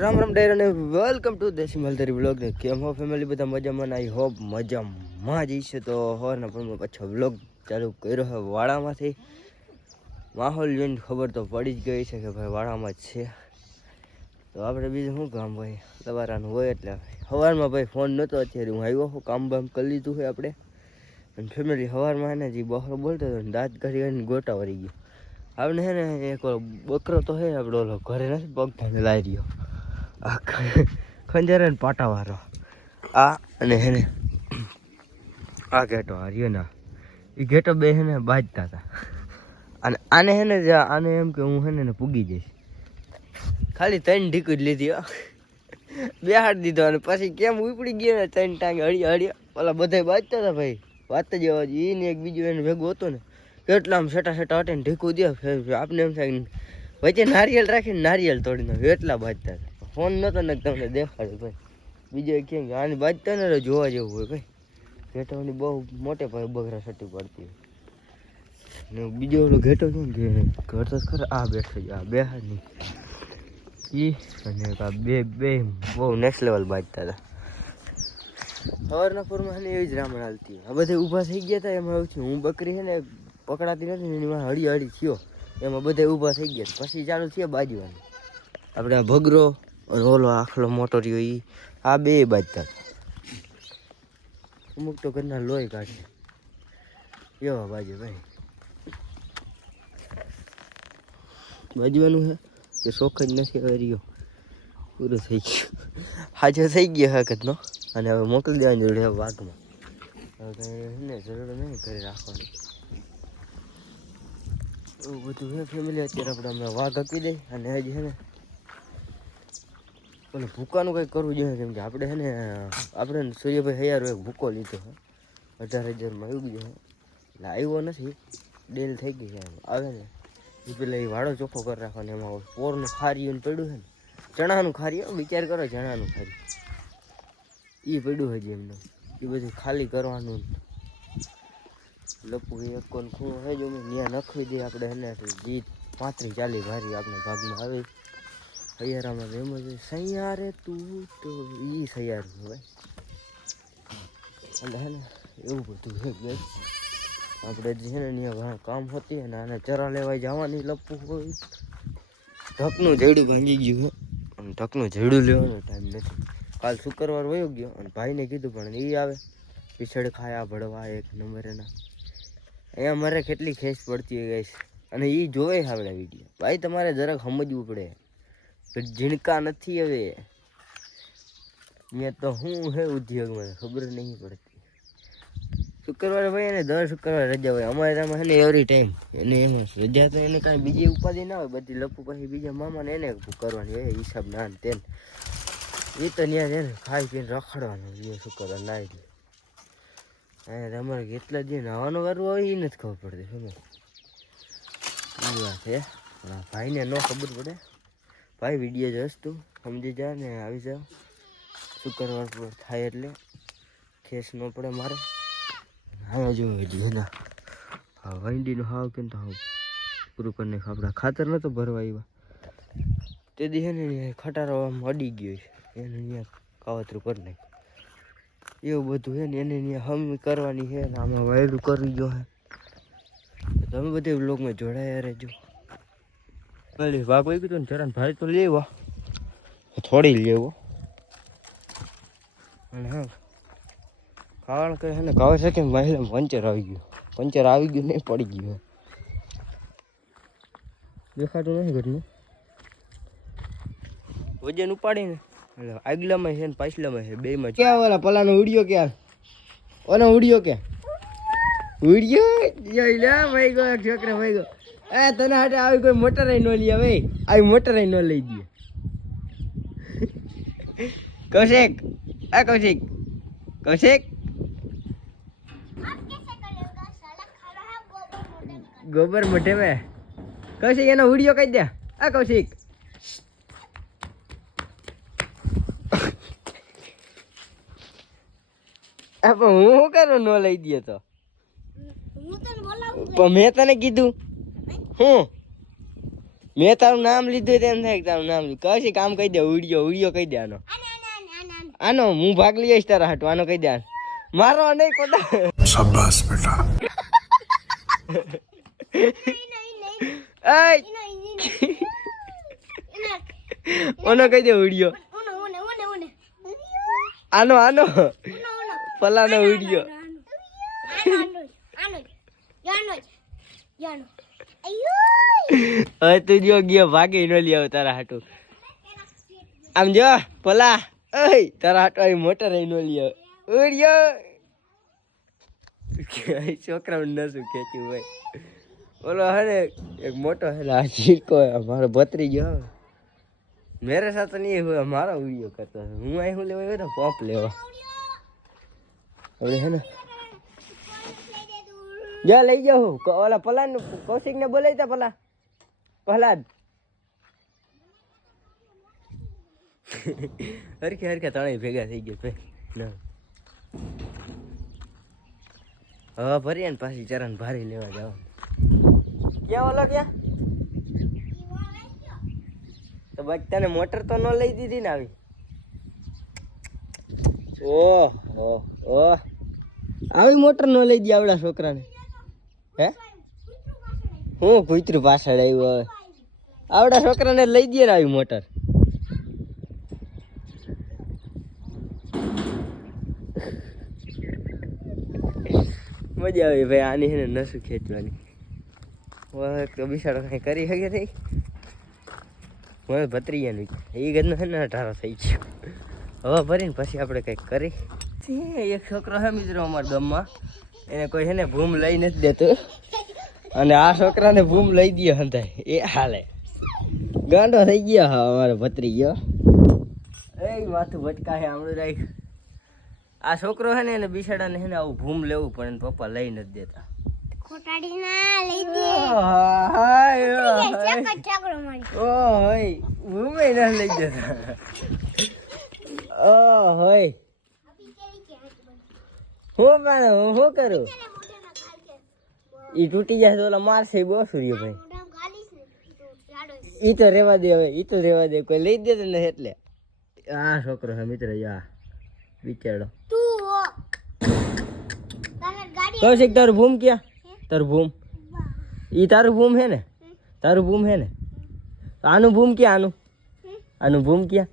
રામ રામ ડાયર અને welcome to દેશી મલતરી vlog ને કેમ હો ફેમિલી બધા મજામાં આઈ હોપ મજામાં જ છે તો હવારના પણ પાછો વ્લોગ ચાલુ કર્યો છે વાડામાંથી. માહોલ જોઈને ખબર તો પડી જ ગઈ છે કે ભાઈ વાડામાં જ છે. તો આપણે બીજું શું કામ ભાઈ સવારાનું હોય એટલે સવારમાં ભાઈ ફોન નહોતો અત્યારે હું આવ્યો હું કામ બામ કરી લીધું હોય આપણે. અને ફેમિલી સવારમાં એને જે બહાર બોલતો હતો ને દાંત કાઢી અને ગોટા વળી ગયો. આપણે છે ને એક બકરો તો હે આપણો ઓલો ઘરે નથી પગ લાવી રહ્યો. આ ખંજર અને પાટાવાળો. આ અને હેને, આ ઘેટો હાર્યો ને. એ ઘેટો બે હેને બાજતા હતા અને આને હેને જ આને એમ કે હું હેને એને પૂગી જઈશ. ખાલી ત્રણ ઢીકું જ લીધી, હો. બે હાથ દીધો અને પછી કેમ ઉપડી ગયો ને ત્રણ ટાંગે હળિયા હળિયા. ઓલા બધા બાજતા હતા ભાઈ. વાત જ એવા એ ને એક બીજું એને ભેગું હતું ને. કેટલા આમ સેટા સેટા હટીને ઢીકું દે આપને એમ થાય વચ્ચે નારિયેલ રાખીને નારિયેલ તોડી નાખ્યું એટલા બાજતા હતા ફોન નતો ને તમને દેખાડ્યો ભાઈ બીજો કેમ કે આની બાજતા ને એટલે જોવા જેવું હોય ભાઈ ઘેટોની બહુ મોટે ભાઈ બગરા સટી પડતી હોય. ને બીજો ઓલો ઘેટો છે ને ઘર તો ખરે આ બેઠો આ બે હાથની ઈ અને આ બે બે બહુ નેક્સ્ટ લેવલ બાજતા હતા. સવારના પૂરમાં એવી જ રામણ હાલતી આ બધે ઊભા થઈ ગયા હતા એમાં એવું હું બકરી છે ને પકડાતી નથી એની હળી હળી થયો. એમાં બધે ઊભા થઈ ગયા પછી ચાલુ થયા બાજવાની. આપણે આ ભગરો ઓલો આખલો મોટો રહ્યો એ આ બે બાજતા. અમુક તો ઘરના લોહી કાઢે. એવા બાજુ ભાઈ બાજવાનું છે કે શોખ જ નથી, હવે રહ્યો. પૂરું થઈ ગયું. હાજો થઈ ગયો હકતનો અને હવે મોકલી દેવાની જોડે વાઘમાં. હવે કંઈ ને જરૂર નહીં કરી રાખવાની. એવું બધું છે ફેમિલી અત્યારે આપણે અમે વાઘ આપી દઈ અને હજી છે ને ઓલે ભૂકાનું કંઈક કરવું જોઈએ, કેમ કે આપણે એને આપણે સૂર્યભાઈ હૈયારો એક ભૂકો લીધો, અઢાર હજારમાં આવી ગયો એટલે આવ્યો નથી, ડેલ થઈ ગઈ છે. આવે ને એ પેલા એ વાળો ચોખ્ખો કરી રાખવાનો, એમાં પોરનું ખારીયું પડ્યું છે ને. ચણાનું ખારી વિચાર કરો, ચણાનું ખારી. એ પડ્યું હજી એમને. એ બધું ખાલી કરવાનું લપુ એક કોણ ખૂણો હોય જો ત્યાં નખવી દઈએ આપણે એનાથી જીત પાંત્રીસ ચાલીસ ભારી આપણે ભાગમાં આવે. સૈયારામાં એમ છે સૈયારે તું તો એ સૈયાર ભાઈ અને હે ને, એવું બધું છે બસ આપણે જે ને અહીંયા ઘણા કામ હોતી અને આને ચરા લેવા જવાની લપવું હોય. ઢકનું જેડું ભાંગી ગયું છે અને ઢકનું જેડું લેવાનો ટાઈમ નથી. કાલ શુક્રવાર વયો ગયો અને ભાઈને કીધું, પણ એ આવે. પીછળ ખાયા ભળવા એક નંબર એના અહીંયા મારે કેટલી ખેસ પડતી હોય ગઈ અને એ જોવે છે વીડિયો. ભાઈ, તમારે જરાક સમજવું પડે. કે ઝીણકા નથી હવે. અહીંયા તો શું છે ઉદ્યોગમાં? ખબર નહીં પડતી. શુક્રવારે ભાઈ એને દર શુક્રવારે રજા હોય. અમારે છે ને એવરી ટાઈમ એને એમાં રજા તો એને કાંઈ બીજી ઉપાધિ ના હોય. બધી લપુ પછી બીજા મામાને એને કરવાની હોય. હિસાબ ના તેન એ તો ત્યાં છે ને ખાઈ પીને રખડવાનું એ શુક્રવાર નાઈ અહીંયા તમારે કેટલા જે નાવાનું કરવું હોય એ નથી ખબર પડતી. શું એ વાત છે. ભાઈને ન ખબર પડે. ભાઈ વીડિયો જોઈશ તું. સમજી જા ને, આવી જાવ શુક્રવાર થાય એટલે? ખેસ ન પડે મારે. હા જો વીડિયો હા વંડીનું હાવ કેમ તો હાવ પૂરું કરીને આપણા ખાતર નહોતો ભરવા આવ્યા. તે દી ને ખટારો આમ અડી ગયો છે. એને અહીંયા કાવતરું કરી નાખ્યું. એવું બધું છે ને, એને અહીંયા હમી કરવાની છે ને, આમાં વાયરું કરવી જો હે. તમે બધે બ્લોગમાં જોડાયા રહેજો. પેલી વાઘ વહી ગયું ને ચરણ ભાઈ તો લેવા. થોડી લેવો. અને હા કારણ કે એને કહે છે કે મહિલા પંચર આવી ગયું. પંચર આવી ગયું નહીં પડી ગયું દેખાતું નથી ઘરનું. વજન ઉપાડીને. એટલે આગલામાં છે ને પાછલામાં છે બેમાં ક્યાં ઓલા પલાનો ઉડ્યો ક્યાં? ઓનો ઉડ્યો ક્યાં? ઉડ્યો? જોઈ લે ભાઈ ગયો છોકરા ભાઈ ગયો. એ તને હાટે આવી કોઈ મોટર ન લઈ હવે. આવી મોટર ન લઈ દે. કૌશિક આ કૌશિક કૌશિક. ગોબર મોઢે મેં કૌશિક એનો વીડિયો કહી દે. આ કૌશિક. પણ હું શું કરું ન લઈ દે તો? પણ મેં તને કીધું. હું. મેં તારું નામ લીધું તેમ થાય તારું નામ લીધું. કશે કામ કહી દે ઉડ્યો ઉડ્યો કહી દેવાનો આનો. હું ભાગ લઈ જઈશ તારા હટવાનો આનો કહી દેવાનો મારો નહીં કોટા શાબાશ બેટા. ઓનો કહી દે ઉડ્યો આનો આનો. ફલાનો ઉડિયો હવે તું જો ગયો, ભાગી ન લ્યો તારા હાટુ. આમ જો પલા ઓય, તારા હાટુ આવી મોટર ન લ્યો. ઉડ્યો. છોકરા ન શું ખેંચ્યું હોય. ઓલો હે ને, એક મોટો હે ને, આ ચીરકો મારો ભત્રી ગયો મેરે સાથે નહીં હોય, મારો વીડિયો કરતો હું અહીં હું લેવા આવ્યો તો, પોપ લેવા. હવે હે ને. જા, લઈ જાઓ ઓલા પલાન કૌશિક ને બોલાવી તા પલા. પહલાદ. હરખે હરખે ત્રણેય ભેગા થઈ ગયા ભાઈ. હવે ભરીએ ને પાછી ચરણ ભારી લેવા જાવ. ક્યાં ઓલો ક્યાં તો બાકી તને મોટર તો ન લઈ દીધી ને આવી. ઓહ ઓહ ઓહ. આવી મોટર ન લઈ દી આવડા છોકરાને. હે? હું કૂતરું પાછળ આવ્યું હવે. આવડા છોકરાને લઈ દે ને આવી મોટર. મજા આવી ભાઈ, આની હે ને નસું ખેંચવાની. તો બિસાડો કઈ કરી શકે નહીં. હવે ભત્રીયાનું એ ગદનો છે ને અઢારો થઈ ગયો. હવે ભરીને પછી આપણે કંઈક કરી. એક છોકરો છે મિત્રો અમારા ગામમાં. એને કોઈ છે ને ભૂમ લઈ નથી દેતો. અને આ છોકરાને ભૂમ લઈ દે હંધાય. એ હાલે. ગાંડો થઈ ગયો હા અમારો ભત્રી ગયો એ માથું ભટકા હે હમણાં રાખ આ છોકરો હે ને એને બિસાડાને હે ને આવું ભૂમ લેવું પણ એને પપ્પા લઈ નથી દેતા. ખોટાડી ના લઈ દે. હાય ઓય ભૂમે ના લઈ જતા. ઓય હું મારે હું શું કરું? ઈ તૂટી જાય તો ઓલા મારશે બહુ સૂર્યભાઈ ઈ તો રેવા દે હવે ઈ તો રેવા દે. કોઈ લઈ દે ને એટલે. આ છોકરો છે મિત્ર યા બિચારો. કૌશિક તારું ભૂમ ક્યાં? તારું ભૂમ. ઈ તારું ભૂમ હે ને? તારું ભૂમ હે ને? આનું ભૂમ ક્યાં આનું? આનું ભૂમ ક્યાં?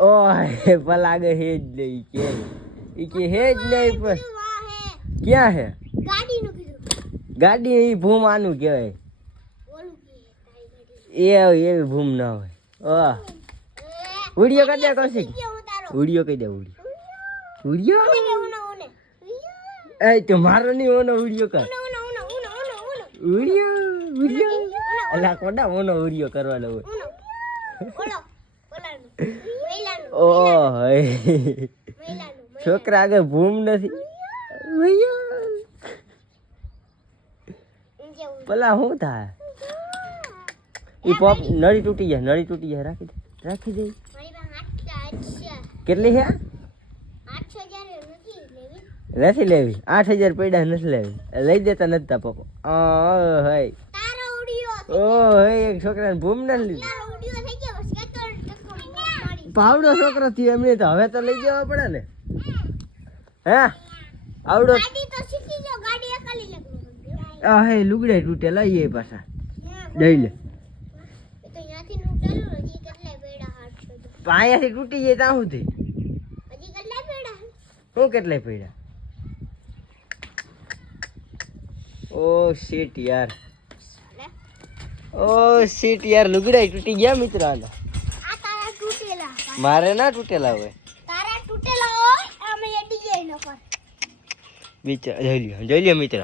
ઓય પલાગે હે જ નહીં કે. ઈ કે હે જ નહીં પણ. ક્યાં હે. ગાડી નું કીધું ગાડી ભૂમ આનું કહેવાય. એ એવી ભૂમ ના હોય ઓહ ઉડિયો કરી દે કૌશિક કે હું તારો ઉડિયો કહી દે ઉડિયો ઉડિયો એ તો મારો નહીં, ઓનો ઉડિયો કર. ઉડિયો ઉડિયો અલા, કોડા ઓનો ઉડિયો કરવાનો હોય? ઓહ છોકરા આગળ ભૂમ નથી. જેવું પેલા શું થાય ઈ પોપ નળી તૂટી જાય નળી તૂટી જાય રાખી દે રાખી દે મારી પાસે આઠ આઠ કેટલી છે આઠસો હજાર નથી લેવી નથી લેવી આઠ હજાર પૈડા નથી લેવી લઈ દેતા નથી તા પપ્પા ઓ હય તારો ઉડિયો ઓ હય એક છોકરાને ભૂમ નથી લીધી. તારો ઉડિયો થઈ ગયો બસ કેતો ટકો મારી પાવડો છોકરો થયો, એમને તો હવે તો લઈ જવા પડે ને. હે? આવડો ગાડી તો શીખી ગયો ગાડી અકાલી લગી આ હે લુગડે તૂટેલા એ પાછા. જઈ લે. અહીંયાથી તૂટી જાય ત્યાં સુધી. શું કેટલાય પૈડા હું કેટલાય પડ્યા? ઓ શીટ યાર. ઓ શીટ યાર લુગડા તૂટી ગયા મિત્ર આ તારા તૂટેલા મારે ના તૂટેલા હોય. તારા તૂટેલા હોય અમે એડી જઈ ન પર. બિચાર જોઈ લ્યો જોઈ લ્યો મિત્ર.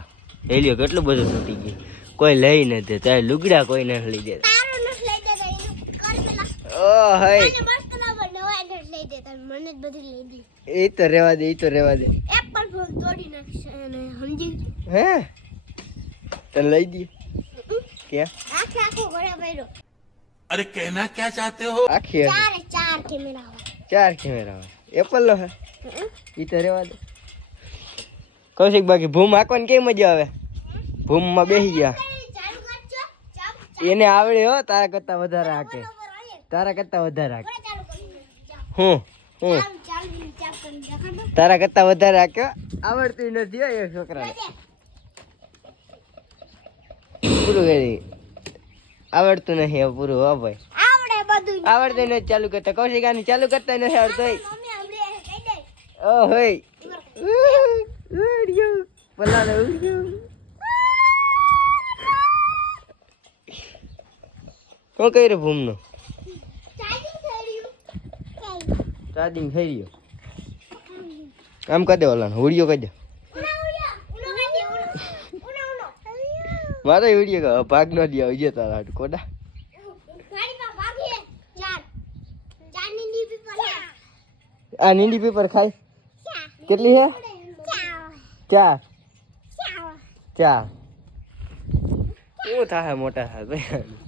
હેલ્યો કેટલું બધું તૂટી ગયું. કોઈ લઈ નથી તારે લુગડા કોઈ ન લઈ દે. એ તો રેવા દે એ તો રેવા દે. હે? તને લઈ દે. ક્યાં? અરે કહેના આખી ચાર ચાર કેમેરા ચાર એપલ લો એ તો રેવા દે. કૌશિક બાકી ભૂમ હાકવાની કેવી મજા આવે? ભૂમમાં બેસી ગયા એને આવડે હો તારા કરતા વધારે હાકે તારા કરતા વધારે હાકે હું હું તારા કરતા વધારે હાકે આવડતું નથી હો એ છોકરાને પૂરું કરી આવડતું નથી પૂરું હો ભાઈ આવડતું નથી ચાલુ કરતા કૌશિકાની ચાલુ કરતા નથી આવડતું મમ્મી હમણે કહી દે ઓ હોય ઉડ્યો પલાને ઉડ્યો શું રહ્યું ભૂમનું? ચાર્જિંગ થઈ રહ્યું. આમ કહી દે ઓલા હોડીઓ કહી દે. મારે હુડિયો ભાગ ન દે આવજે તારા કોડા? આ નીંદી પેપર ખાય? કેટલી છે ચાર. ચાર. શું થાય મોટા થાય ભાઈ?